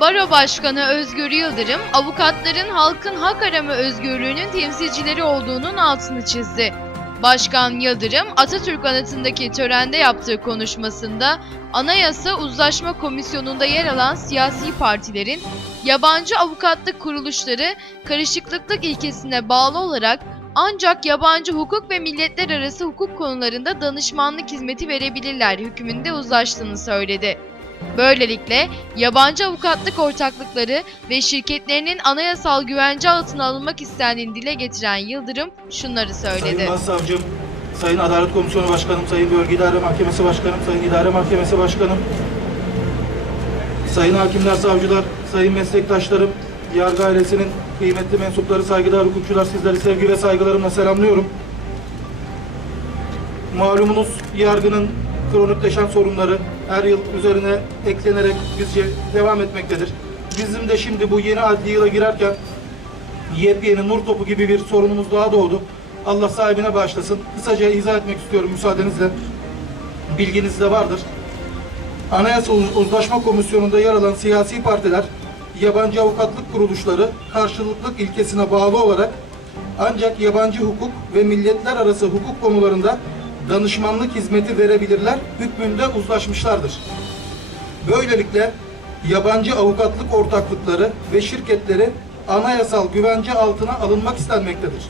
Baro Başkanı Özgür Yıldırım, avukatların halkın hak arama özgürlüğünün temsilcileri olduğunun altını çizdi. Başkan Yıldırım, Atatürk anıtındaki törende yaptığı konuşmasında Anayasa Uzlaşma Komisyonu'nda yer alan siyasi partilerin yabancı avukatlık kuruluşları karışıklıklık ilkesine bağlı olarak ancak yabancı hukuk ve milletler arası hukuk konularında danışmanlık hizmeti verebilirler hükmünde uzlaştığını söyledi. Böylelikle yabancı avukatlık ortaklıkları ve şirketlerinin anayasal güvence altına alınmak istendiğini dile getiren Yıldırım şunları söyledi. Sayın Başsavcım, Sayın Adalet Komisyonu Başkanım, Sayın Bölge İdare Mahkemesi Başkanım, Sayın İdare Mahkemesi Başkanım, Sayın Hakimler, Savcılar, Sayın Meslektaşlarım, Yargı ailesinin kıymetli mensupları, saygıdeğer hukukçular sizleri sevgi ve saygılarımla selamlıyorum. Malumunuz yargının kronikleşen sorunları her yıl üzerine eklenerek bizce devam etmektedir. Bizim de şimdi bu yeni adli yıla girerken yepyeni nur topu gibi bir sorunumuz daha doğdu. Allah sahibine bağışlasın. Kısaca izah etmek istiyorum müsaadenizle. Bilginiz de vardır. Anayasa Uz- Uzlaşma Komisyonu'nda yer alan siyasi partiler, yabancı avukatlık kuruluşları karşılıklık ilkesine bağlı olarak ancak yabancı hukuk ve milletler arası hukuk konularında danışmanlık hizmeti verebilirler hükmünde uzlaşmışlardır. Böylelikle yabancı avukatlık ortaklıkları ve şirketleri anayasal güvence altına alınmak istenmektedir.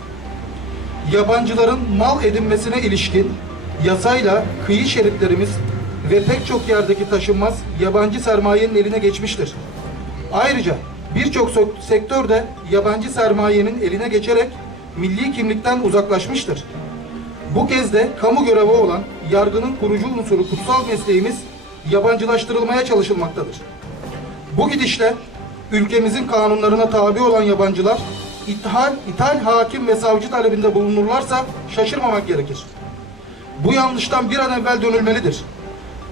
Yabancıların mal edinmesine ilişkin yasayla kıyı şeritlerimiz ve pek çok yerdeki taşınmaz yabancı sermayenin eline geçmiştir. Ayrıca birçok sök- sektör de yabancı sermayenin eline geçerek milli kimlikten uzaklaşmıştır. Bu kez de kamu görevi olan yargının kurucu unsuru kutsal mesleğimiz yabancılaştırılmaya çalışılmaktadır. Bu gidişle ülkemizin kanunlarına tabi olan yabancılar ithal, ithal hakim ve savcı talebinde bulunurlarsa şaşırmamak gerekir. Bu yanlıştan bir an evvel dönülmelidir.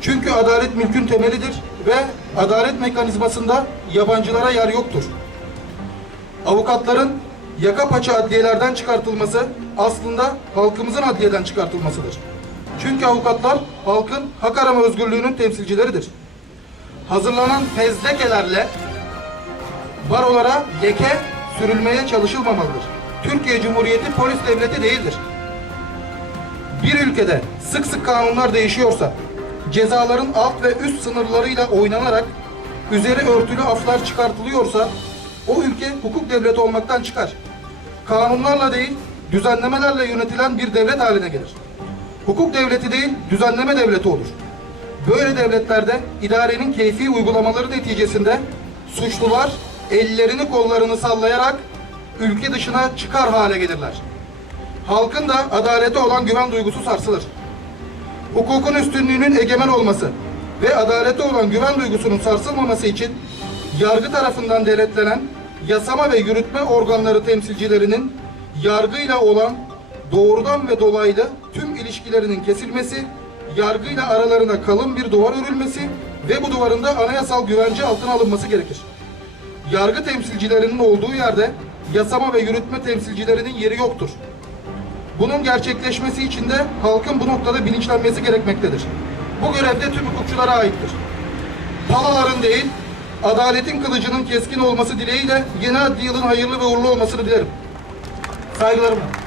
Çünkü adalet mülkün temelidir ve adalet mekanizmasında yabancılara yer yoktur. Avukatların yaka paça adliyelerden çıkartılması aslında halkımızın adliyeden çıkartılmasıdır. Çünkü avukatlar halkın hak arama özgürlüğünün temsilcileridir. Hazırlanan fezlekelerle barolara leke sürülmeye çalışılmamalıdır. Türkiye Cumhuriyeti polis devleti değildir. Bir ülkede sık sık kanunlar değişiyorsa, cezaların alt ve üst sınırlarıyla oynanarak üzeri örtülü aflar çıkartılıyorsa, o ülke hukuk devleti olmaktan çıkar. Kanunlarla değil, düzenlemelerle yönetilen bir devlet haline gelir. Hukuk devleti değil, düzenleme devleti olur. Böyle devletlerde idarenin keyfi uygulamaları neticesinde suçlular ellerini kollarını sallayarak ülke dışına çıkar hale gelirler. Halkın da adalete olan güven duygusu sarsılır. Hukukun üstünlüğünün egemen olması ve adalete olan güven duygusunun sarsılmaması için yargı tarafından denetlenen yasama ve yürütme organları temsilcilerinin yargıyla olan doğrudan ve dolaylı tüm ilişkilerinin kesilmesi, yargıyla aralarına kalın bir duvar örülmesi ve bu duvarın da anayasal güvence altına alınması gerekir. Yargı temsilcilerinin olduğu yerde yasama ve yürütme temsilcilerinin yeri yoktur. Bunun gerçekleşmesi için de halkın bu noktada bilinçlenmesi gerekmektedir. Bu görev de tüm hukukçulara aittir. Talaların değil, adaletin kılıcının keskin olması dileğiyle yeni adli yılın hayırlı ve uğurlu olmasını dilerim. Saygılarımla.